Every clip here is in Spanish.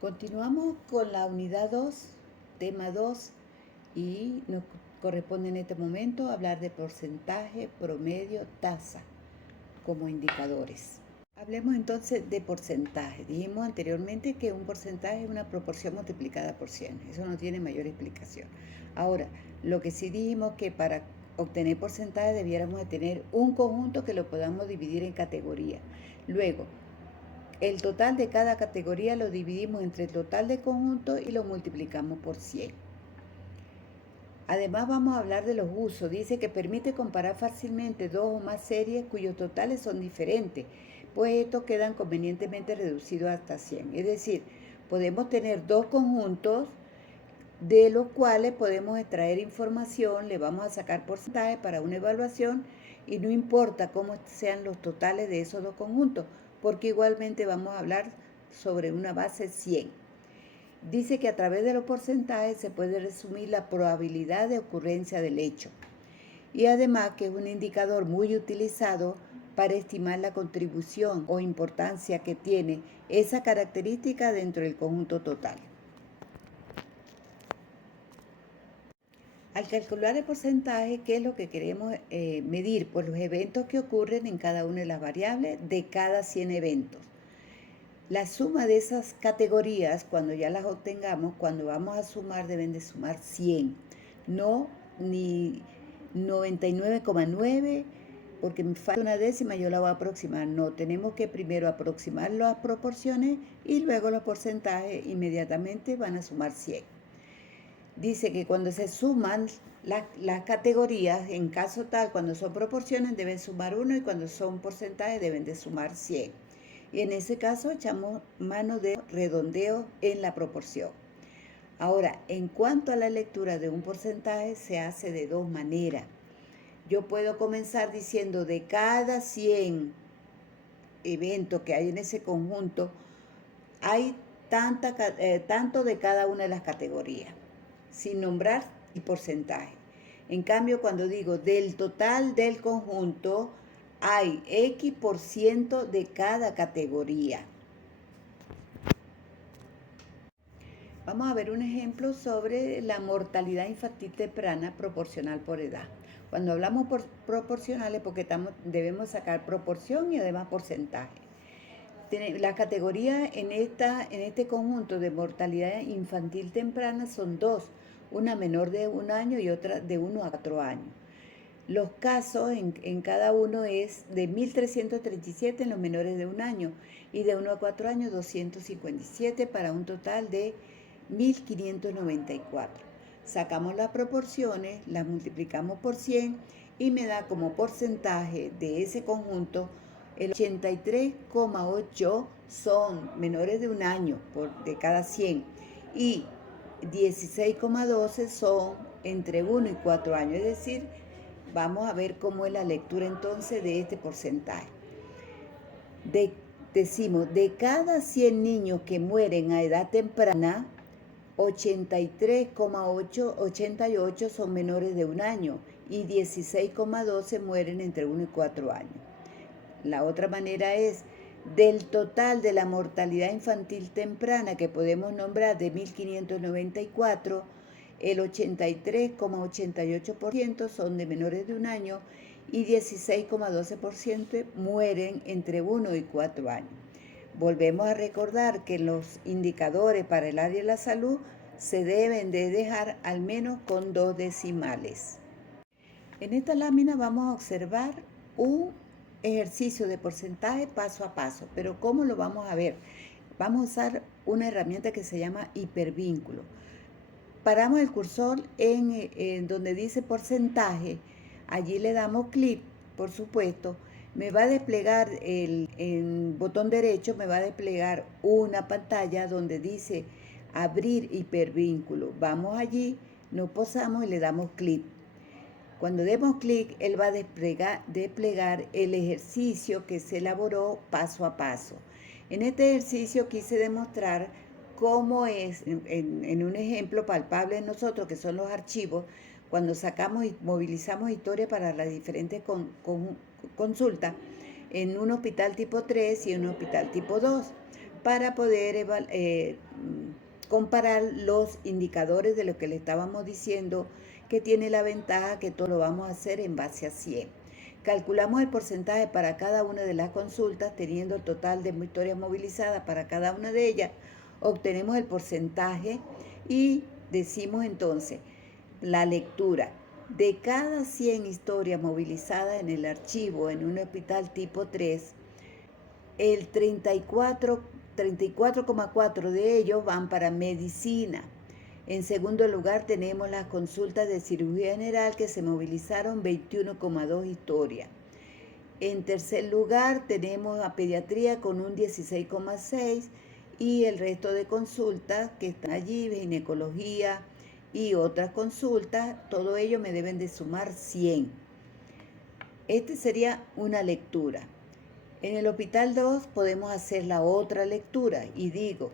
Continuamos con la unidad 2, tema 2, y nos corresponde en este momento hablar de porcentaje, promedio, tasa como indicadores. Hablemos entonces de porcentaje. Dijimos anteriormente que un porcentaje es una proporción multiplicada por 100. Eso no tiene mayor explicación. Ahora, lo que sí dijimos que para obtener porcentaje debiéramos de tener un conjunto que lo podamos dividir en categorías. Luego, el total de cada categoría lo dividimos entre el total de conjunto y lo multiplicamos por 100. Además vamos a hablar de los usos. Dice que permite comparar fácilmente dos o más series cuyos totales son diferentes, pues estos quedan convenientemente reducidos hasta 100. Es decir, podemos tener dos conjuntos de los cuales podemos extraer información, le vamos a sacar porcentaje para una evaluación y no importa cómo sean los totales de esos dos conjuntos, porque igualmente vamos a hablar sobre una base 100. Dice que a través de los porcentajes se puede resumir la probabilidad de ocurrencia del hecho y además que es un indicador muy utilizado para estimar la contribución o importancia que tiene esa característica dentro del conjunto total. Al calcular el porcentaje, ¿qué es lo que queremos medir? Pues los eventos que ocurren en cada una de las variables de cada 100 eventos. La suma de esas categorías, cuando ya las obtengamos, cuando vamos a sumar, deben de sumar 100, no ni 99,9, porque me falta una décima, yo la voy a aproximar. No, tenemos que primero aproximar las proporciones y luego los porcentajes inmediatamente van a sumar 100. Dice que cuando se suman las categorías, en caso tal, cuando son proporciones deben sumar 1 y cuando son porcentajes deben de sumar 100. Y en ese caso echamos mano de redondeo en la proporción. Ahora, en cuanto a la lectura de un porcentaje, se hace de dos maneras. Yo puedo comenzar diciendo de cada 100 eventos que hay en ese conjunto, hay tanto de cada una de las categorías, sin nombrar el porcentaje. En cambio, cuando digo del total del conjunto, hay X% de cada categoría. Vamos a ver un ejemplo sobre la mortalidad infantil temprana proporcional por edad. Cuando hablamos por proporcionales, porque debemos sacar proporción y además porcentaje. Las categorías en este conjunto de mortalidad infantil temprana son dos, una menor de 1 año y otra de 1 a 4 años. Los casos en cada uno es de 1.337 en los menores de 1 año y de 1 a 4 años 257 para un total de 1.594. Sacamos las proporciones, las multiplicamos por 100 y me da como porcentaje de ese conjunto el 83,8 son menores de 1 año de cada 100 y 16,12 son entre 1 y 4 años, es decir, vamos a ver cómo es la lectura entonces de este porcentaje. Decimos, de cada 100 niños que mueren a edad temprana, 88 son menores de 1 año y 16,12 mueren entre 1 y 4 años. La otra manera es, del total de la mortalidad infantil temprana que podemos nombrar de 1.594, el 83,88% son de menores de 1 año y 16,12% mueren entre 1 y 4 años. Volvemos a recordar que los indicadores para el área de la salud se deben de dejar al menos con 2 decimales. En esta lámina vamos a observar un ejercicio de porcentaje paso a paso, pero ¿cómo lo vamos a ver? Vamos a usar una herramienta que se llama hipervínculo. Paramos el cursor en donde dice porcentaje, allí le damos clic, por supuesto, me va a desplegar en botón derecho, me va a desplegar una pantalla donde dice abrir hipervínculo. Vamos allí, nos posamos y le damos clic. Cuando demos clic, él va a desplegar el ejercicio que se elaboró paso a paso. En este ejercicio quise demostrar cómo es, en un ejemplo palpable de nosotros, que son los archivos, cuando sacamos y movilizamos historias para las diferentes consultas, en un hospital tipo 3 y en un hospital tipo 2. para poder comparar los indicadores de lo que le estábamos diciendo, que tiene la ventaja que todo lo vamos a hacer en base a 100. Calculamos el porcentaje para cada una de las consultas, teniendo el total de historias movilizadas para cada una de ellas. Obtenemos el porcentaje y decimos entonces la lectura. De cada 100 historias movilizadas en el archivo en un hospital tipo 3, el 34,4 de ellos van para medicina. En segundo lugar tenemos las consultas de cirugía general, que se movilizaron 21,2 historias. En tercer lugar tenemos a pediatría con un 16,6 y el resto de consultas que están allí, ginecología y otras consultas, todo ello me deben de sumar 100. Este sería una lectura. En el hospital 2 podemos hacer la otra lectura y digo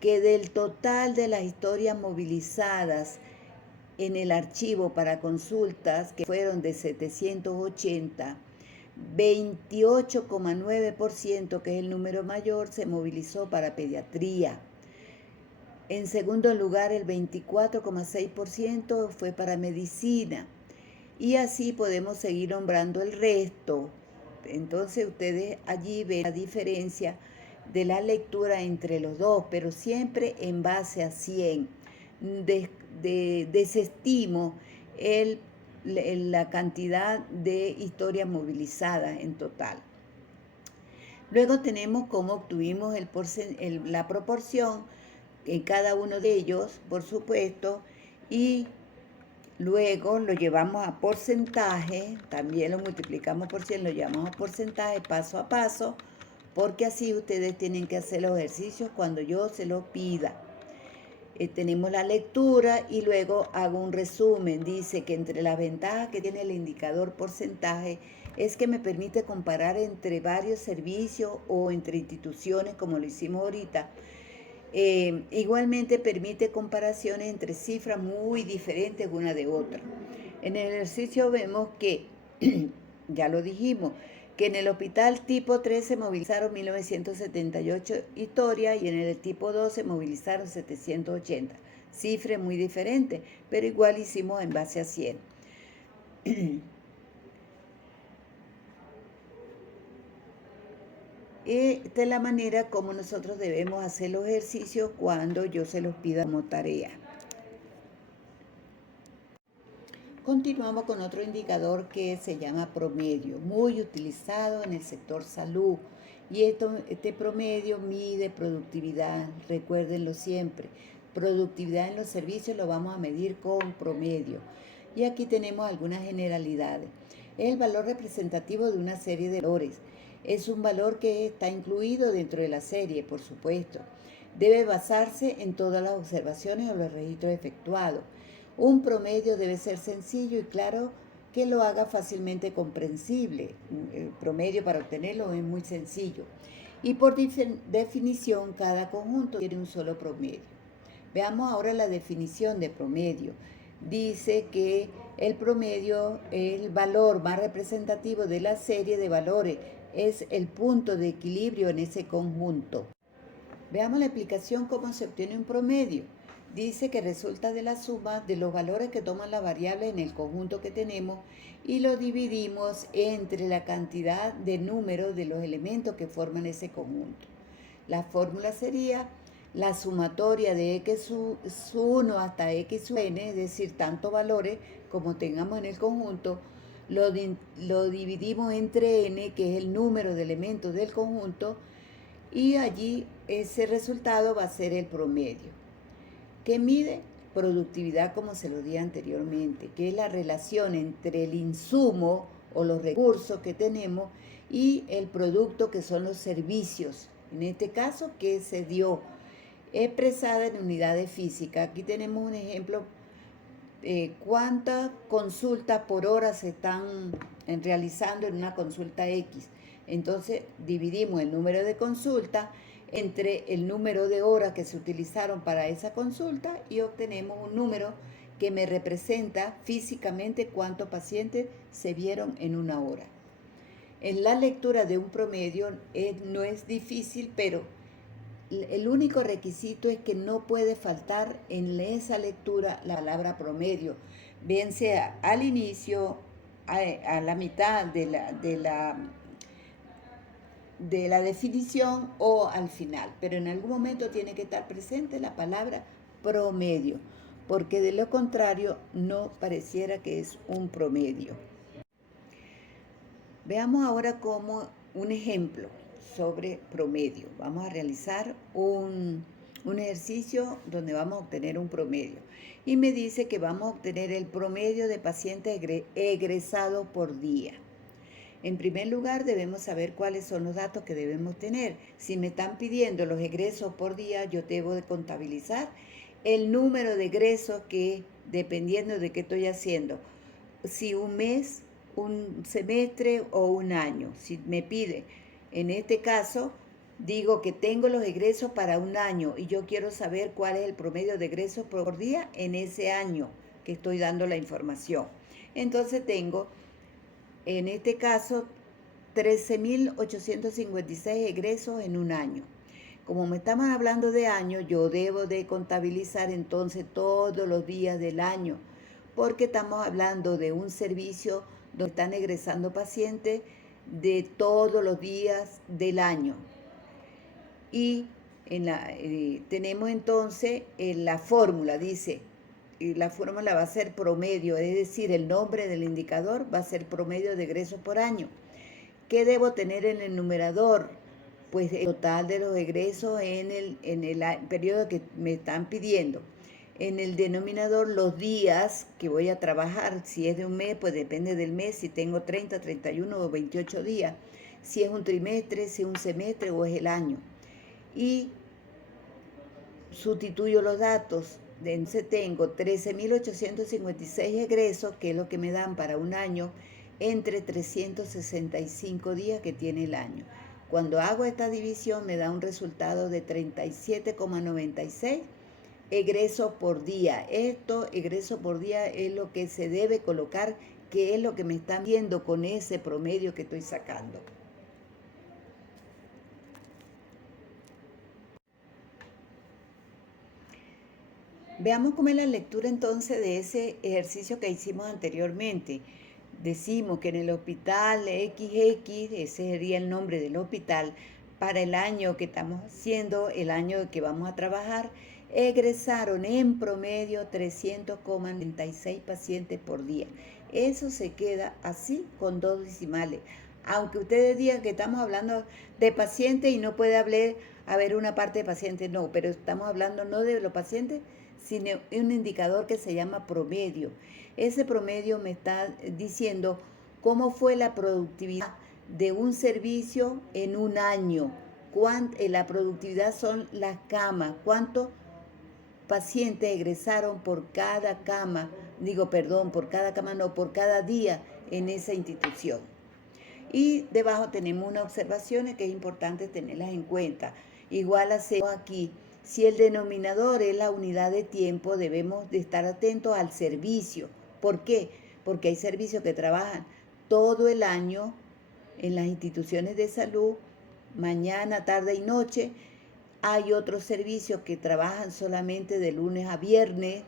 que del total de las historias movilizadas en el archivo para consultas, que fueron de 780, 28,9%, que es el número mayor, se movilizó para pediatría. En segundo lugar, el 24,6% fue para medicina. Y así podemos seguir nombrando el resto. Entonces ustedes allí ven la diferencia de la lectura entre los dos, pero siempre en base a 100. Desestimo la cantidad de historias movilizadas en total. Luego tenemos cómo obtuvimos la proporción en cada uno de ellos, por supuesto, y luego lo llevamos a porcentaje, también lo multiplicamos por 100, lo llevamos a porcentaje paso a paso, porque así ustedes tienen que hacer los ejercicios cuando yo se los pida. Tenemos la lectura y luego hago un resumen. Dice que entre las ventajas que tiene el indicador porcentaje es que me permite comparar entre varios servicios o entre instituciones, como lo hicimos ahorita. Igualmente permite comparaciones entre cifras muy diferentes una de otra. En el ejercicio vemos que, ya lo dijimos, que en el hospital tipo 3 se movilizaron 1978 historias y en el tipo 2 se movilizaron 780. Cifras muy diferentes, pero igual hicimos en base a 100. Esta es la manera como nosotros debemos hacer los ejercicios cuando yo se los pida como tarea. Continuamos con otro indicador que se llama promedio, muy utilizado en el sector salud. Y este promedio mide productividad, recuérdenlo siempre. Productividad en los servicios lo vamos a medir con promedio. Y aquí tenemos algunas generalidades. Es el valor representativo de una serie de valores. Es un valor que está incluido dentro de la serie, por supuesto. Debe basarse en todas las observaciones o los registros efectuados. Un promedio debe ser sencillo y claro, que lo haga fácilmente comprensible. El promedio para obtenerlo es muy sencillo. Y por definición, cada conjunto tiene un solo promedio. Veamos ahora la definición de promedio. Dice que el promedio es el valor más representativo de la serie de valores, es el punto de equilibrio en ese conjunto. Veamos la explicación cómo se obtiene un promedio. Dice que resulta de la suma de los valores que toman las variables en el conjunto que tenemos y lo dividimos entre la cantidad de números de los elementos que forman ese conjunto. La fórmula sería la sumatoria de x1 hasta xn, es decir, tantos valores como tengamos en el conjunto, lo dividimos entre n, que es el número de elementos del conjunto, y allí ese resultado va a ser el promedio. ¿Qué mide? Productividad, como se lo di anteriormente, que es la relación entre el insumo o los recursos que tenemos y el producto, que son los servicios. En este caso, ¿qué se dio? Expresada en unidades físicas. Aquí tenemos un ejemplo. ¿Cuántas consultas por hora se están realizando en una consulta X? Entonces, dividimos el número de consultas entre el número de horas que se utilizaron para esa consulta y obtenemos un número que me representa físicamente cuántos pacientes se vieron en una hora. En la lectura de un promedio no es difícil, pero el único requisito es que no puede faltar en esa lectura la palabra promedio, bien sea al inicio, a la mitad de la definición o al final, pero en algún momento tiene que estar presente la palabra promedio, porque de lo contrario no pareciera que es un promedio. Veamos ahora como un ejemplo sobre promedio. Vamos a realizar un ejercicio donde vamos a obtener un promedio. Y me dice que vamos a obtener el promedio de pacientes egresados por día. En primer lugar, debemos saber cuáles son los datos que debemos tener. Si me están pidiendo los egresos por día, yo debo de contabilizar el número de egresos que, dependiendo de qué estoy haciendo, si un mes, un semestre o un año. Si me pide, en este caso, digo que tengo los egresos para un año y yo quiero saber cuál es el promedio de egresos por día en ese año que estoy dando la información. Entonces tengo, en este caso, 13.856 egresos en un año. Como me estamos hablando de año, yo debo de contabilizar entonces todos los días del año, porque estamos hablando de un servicio donde están egresando pacientes de todos los días del año. Y tenemos entonces la fórmula, dice, y la fórmula va a ser promedio, es decir, el nombre del indicador va a ser promedio de egresos por año. ¿Qué debo tener en el numerador? Pues el total de los egresos en el periodo que me están pidiendo. En el denominador, los días que voy a trabajar. Si es de un mes, pues depende del mes, si tengo 30, 31 o 28 días. Si es un trimestre, si es un semestre o es el año. Y sustituyo los datos. Entonces tengo 13.856 egresos, que es lo que me dan para un año, entre 365 días que tiene el año. Cuando hago esta división me da un resultado de 37,96 egresos por día. Esto, egresos por día, es lo que se debe colocar, que es lo que me están viendo con ese promedio que estoy sacando. Veamos cómo es la lectura entonces de ese ejercicio que hicimos anteriormente. Decimos que en el hospital XX, ese sería el nombre del hospital, para el año que estamos haciendo, el año que vamos a trabajar, egresaron en promedio 300,96 pacientes por día. Eso se queda así con dos decimales. Aunque ustedes digan que estamos hablando de pacientes y no puede haber una parte de pacientes, no, pero estamos hablando no de los pacientes, sino un indicador que se llama promedio. Ese promedio me está diciendo cómo fue la productividad de un servicio en un año. La productividad son las camas, cuántos pacientes egresaron por cada cama, por cada cama no, por cada día en esa institución. Y debajo tenemos unas observaciones que es importante tenerlas en cuenta. Igual hacemos aquí, si el denominador es la unidad de tiempo, debemos de estar atentos al servicio. ¿Por qué? Porque hay servicios que trabajan todo el año en las instituciones de salud, mañana, tarde y noche. Hay otros servicios que trabajan solamente de lunes a viernes.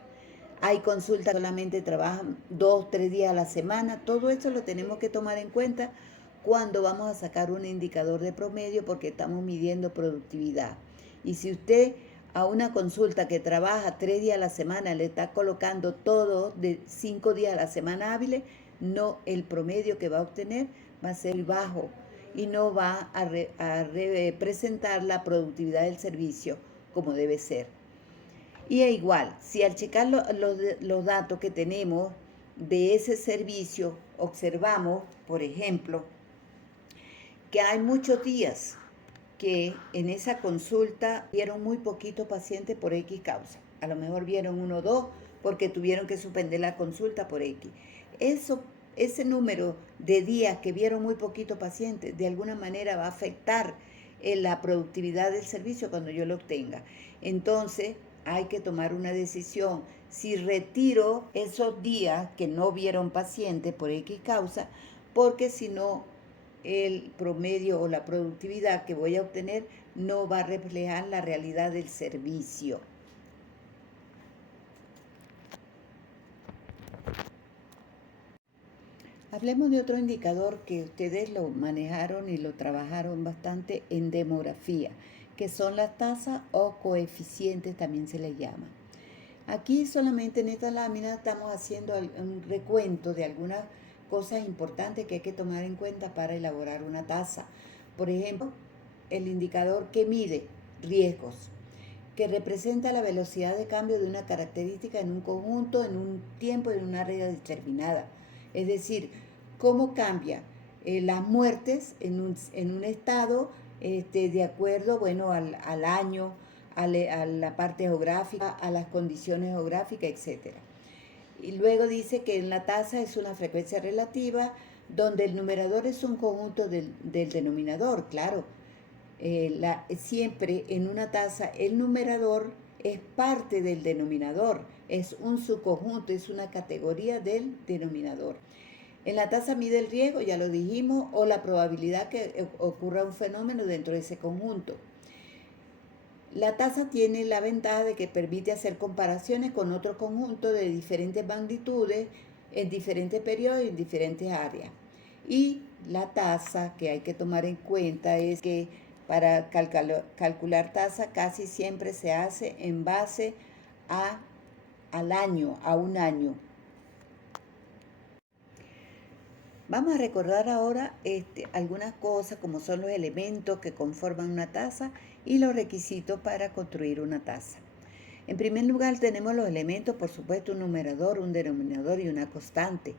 Hay consultas que solamente trabajan 2, 3 días a la semana. Todo eso lo tenemos que tomar en cuenta cuando vamos a sacar un indicador de promedio, porque estamos midiendo productividad. Y si usted a una consulta que trabaja 3 días a la semana le está colocando todo de 5 días a la semana hábiles, no, el promedio que va a obtener va a ser bajo y no va a representar la productividad del servicio como debe ser. Y es igual, si al checar los datos que tenemos de ese servicio, observamos, por ejemplo, que hay muchos días que en esa consulta vieron muy poquitos pacientes por X causa. A lo mejor vieron 1 o 2 porque tuvieron que suspender la consulta por X. Ese número de días que vieron muy poquitos pacientes de alguna manera va a afectar la productividad del servicio cuando yo lo obtenga. Entonces hay que tomar una decisión. Si retiro esos días que no vieron pacientes por X causa, porque si no el promedio o la productividad que voy a obtener no va a reflejar la realidad del servicio. Hablemos de otro indicador que ustedes lo manejaron y lo trabajaron bastante en demografía, que son las tasas o coeficientes, también se les llama. Aquí solamente en esta lámina estamos haciendo un recuento de algunas cosas importantes que hay que tomar en cuenta para elaborar una tasa. Por ejemplo, el indicador que mide riesgos, que representa la velocidad de cambio de una característica en un conjunto, en un tiempo, en una área determinada. Es decir, cómo cambia las muertes en un estado de acuerdo, bueno, al año, a la parte geográfica, a las condiciones geográficas, etc. Y luego dice que en la tasa es una frecuencia relativa donde el numerador es un conjunto del denominador, claro. Siempre en una tasa el numerador es parte del denominador, es un subconjunto, es una categoría del denominador. En la tasa mide el riesgo, ya lo dijimos, o la probabilidad que ocurra un fenómeno dentro de ese conjunto. La tasa tiene la ventaja de que permite hacer comparaciones con otro conjunto de diferentes magnitudes en diferentes periodos y en diferentes áreas. Y la tasa que hay que tomar en cuenta es que para calcular tasa casi siempre se hace en base al año, a un año. Vamos a recordar ahora algunas cosas como son los elementos que conforman una tasa y los requisitos para construir una tasa. En primer lugar tenemos los elementos, por supuesto, un numerador, un denominador y una constante.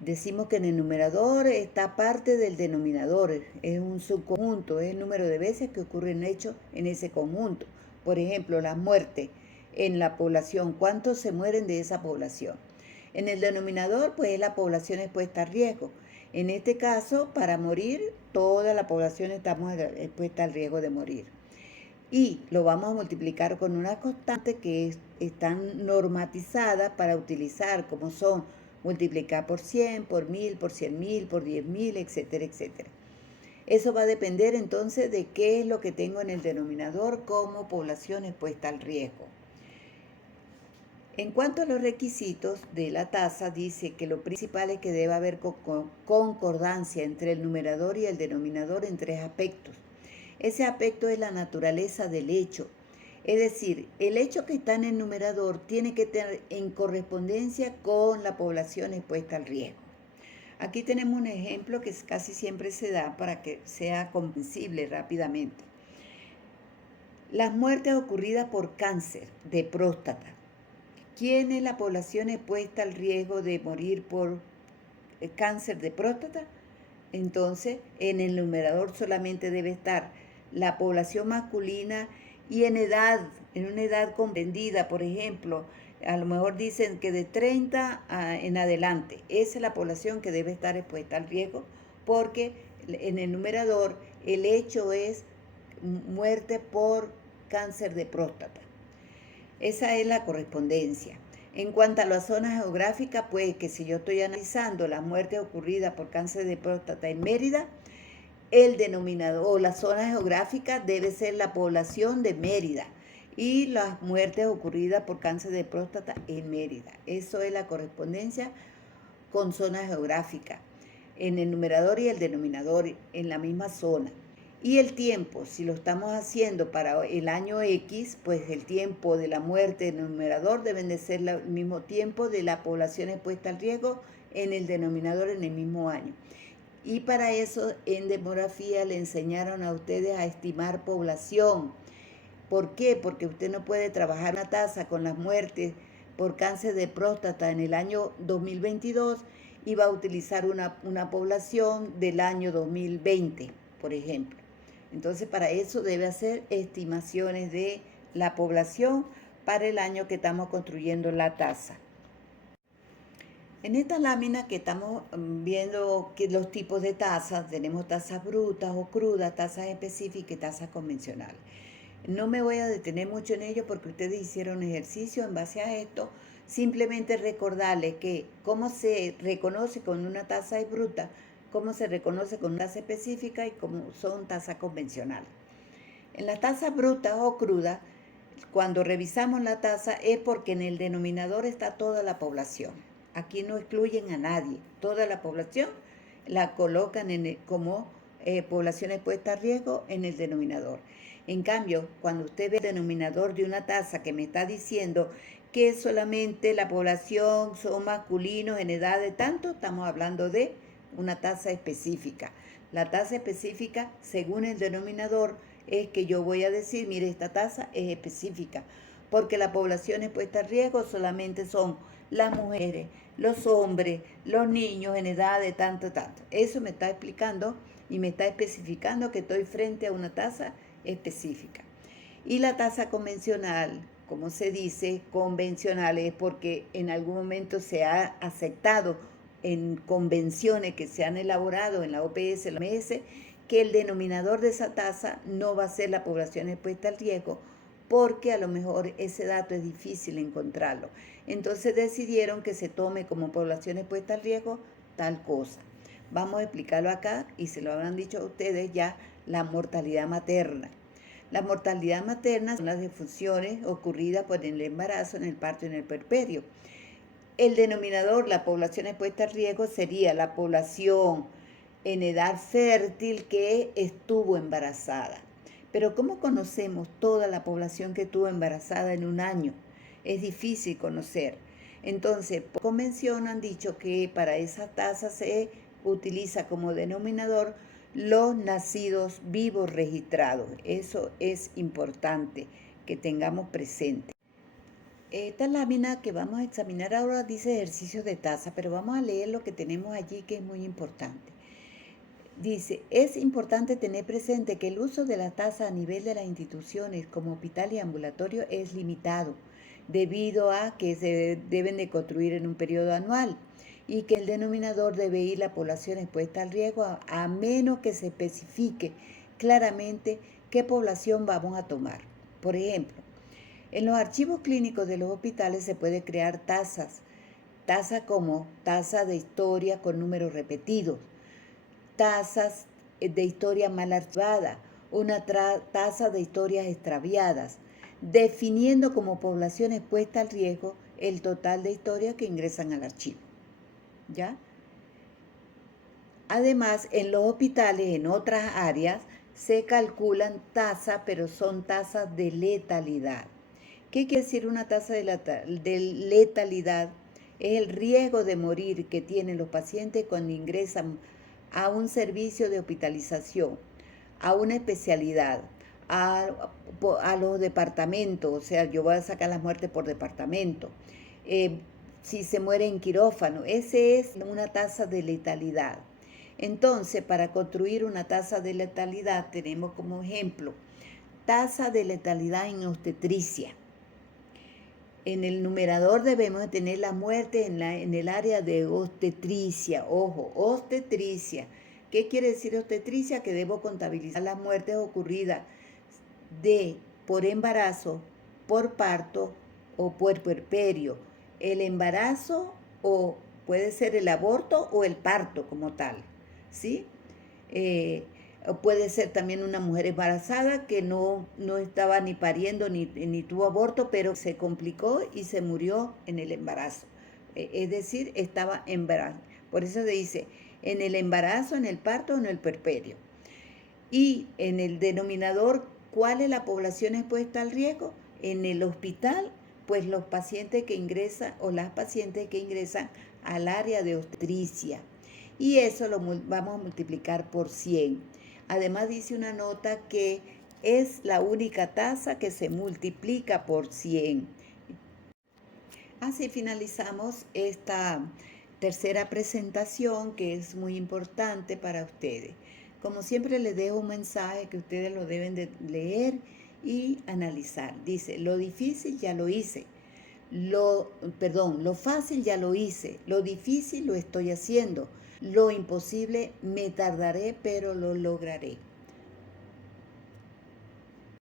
Decimos que en el numerador está parte del denominador, es un subconjunto, es el número de veces que ocurre un hecho en ese conjunto. Por ejemplo, las muertes en la población, ¿cuántos se mueren de esa población? En el denominador, pues la población expuesta a riesgo. En este caso, para morir, toda la población estamos expuesta al riesgo de morir. Y lo vamos a multiplicar con una constante que están normatizadas para utilizar, como son multiplicar por 100, por 1000, por 100.000, por 10.000, etcétera, etcétera. Eso va a depender entonces de qué es lo que tengo en el denominador como población expuesta al riesgo. En cuanto a los requisitos de la tasa, dice que lo principal es que debe haber concordancia entre el numerador y el denominador en 3 aspectos. Ese aspecto es la naturaleza del hecho. Es decir, el hecho que está en el numerador tiene que tener en correspondencia con la población expuesta al riesgo. Aquí tenemos un ejemplo que casi siempre se da para que sea comprensible rápidamente. Las muertes ocurridas por cáncer de próstata. ¿Quién es la población expuesta al riesgo de morir por cáncer de próstata? Entonces, en el numerador solamente debe estar la población masculina y en una edad comprendida, por ejemplo, a lo mejor dicen que de 30 en adelante. Esa es la población que debe estar expuesta al riesgo porque en el numerador el hecho es muerte por cáncer de próstata. Esa es la correspondencia. En cuanto a las zonas geográficas, pues que si yo estoy analizando las muertes ocurridas por cáncer de próstata en Mérida, el denominador o la zona geográfica debe ser la población de Mérida y las muertes ocurridas por cáncer de próstata en Mérida. Eso es la correspondencia con zona geográfica, en el numerador y el denominador en la misma zona. Y el tiempo, si lo estamos haciendo para el año X, pues el tiempo de la muerte en el numerador deben de ser el mismo tiempo de la población expuesta al riesgo en el denominador en el mismo año. Y para eso en demografía le enseñaron a ustedes a estimar población. ¿Por qué? Porque usted no puede trabajar una tasa con las muertes por cáncer de próstata en el año 2022 y va a utilizar una población del año 2020, por ejemplo. Entonces, para eso debe hacer estimaciones de la población para el año que estamos construyendo la tasa. En esta lámina que estamos viendo que los tipos de tasas, tenemos tasas brutas o crudas, tasas específicas y tasas convencionales. No me voy a detener mucho en ello porque ustedes hicieron ejercicio en base a esto. Simplemente recordarles que cómo se reconoce cuando una tasa es bruta. cómo se reconoce con una tasa específica y cómo son tasas convencionales. En las tasas brutas o crudas, cuando revisamos la tasa es porque en el denominador está toda la población. Aquí no excluyen a nadie. Toda la población la colocan como población expuesta a riesgo en el denominador. En cambio, cuando usted ve el denominador de una tasa que me está diciendo que solamente la población son masculinos en edad de tanto, estamos hablando de una tasa específica. La tasa específica, según el denominador, es que yo voy a decir, mire, esta tasa es específica, porque la población expuesta a riesgo solamente son las mujeres, los hombres, los niños en edad de tanto. Eso me está explicando y me está especificando que estoy frente a una tasa específica. Y la tasa convencional, como se dice, convencional es porque en algún momento se ha aceptado en convenciones que se han elaborado en la OPS, la OMS, que el denominador de esa tasa no va a ser la población expuesta al riesgo, porque a lo mejor ese dato es difícil encontrarlo. Entonces decidieron que se tome como población expuesta al riesgo tal cosa. Vamos a explicarlo acá y se lo habrán dicho a ustedes ya, la mortalidad materna. La mortalidad materna son las defunciones ocurridas por el embarazo, en el parto y en el puerperio. El denominador, la población expuesta al riesgo, sería la población en edad fértil que estuvo embarazada. Pero ¿cómo conocemos toda la población que estuvo embarazada en un año? Es difícil conocer. Entonces, por convención han dicho que para esa tasa se utiliza como denominador los nacidos vivos registrados. Eso es importante que tengamos presente. Esta lámina que vamos a examinar ahora dice ejercicios de tasa, pero vamos a leer lo que tenemos allí que es muy importante. Dice, es importante tener presente que el uso de la tasa a nivel de las instituciones como hospital y ambulatorio es limitado, debido a que se deben de construir en un periodo anual y que el denominador debe ir la población expuesta al riesgo a menos que se especifique claramente qué población vamos a tomar. Por ejemplo, en los archivos clínicos de los hospitales se puede crear tasas como tasa de historia con números repetidos, tasas de historia mal archivada, una tasa de historias extraviadas, definiendo como población expuesta al riesgo el total de historias que ingresan al archivo. ¿Ya? Además, en los hospitales, en otras áreas, se calculan tasas, pero son tasas de letalidad. ¿Qué quiere decir una tasa de letalidad? Es el riesgo de morir que tienen los pacientes cuando ingresan a un servicio de hospitalización, a una especialidad, a los departamentos, o sea, yo voy a sacar las muertes por departamento, si se muere en quirófano, ese es una tasa de letalidad. Entonces, para construir una tasa de letalidad tenemos como ejemplo tasa de letalidad en obstetricia. En el numerador debemos de tener la muerte en el área de obstetricia. Ojo, obstetricia. ¿Qué quiere decir obstetricia? Que debo contabilizar las muertes ocurridas por embarazo, por parto o por puerperio. El embarazo o puede ser el aborto o el parto como tal, ¿sí? Puede ser también una mujer embarazada que no estaba ni pariendo ni tuvo aborto, pero se complicó y se murió en el embarazo. Es decir, estaba embarazada. Por eso se dice, en el embarazo, en el parto o en el puerperio. Y en el denominador, ¿cuál es la población expuesta al riesgo? En el hospital, pues los pacientes que ingresan o las pacientes que ingresan al área de obstetricia. Y eso lo vamos a multiplicar por 100. Además dice una nota que es la única tasa que se multiplica por 100. Así finalizamos esta tercera presentación que es muy importante para ustedes. Como siempre les dejo un mensaje que ustedes lo deben de leer y analizar. Dice, lo difícil ya lo hice. Lo fácil ya lo hice. Lo difícil lo estoy haciendo. Lo imposible me tardaré, pero lo lograré.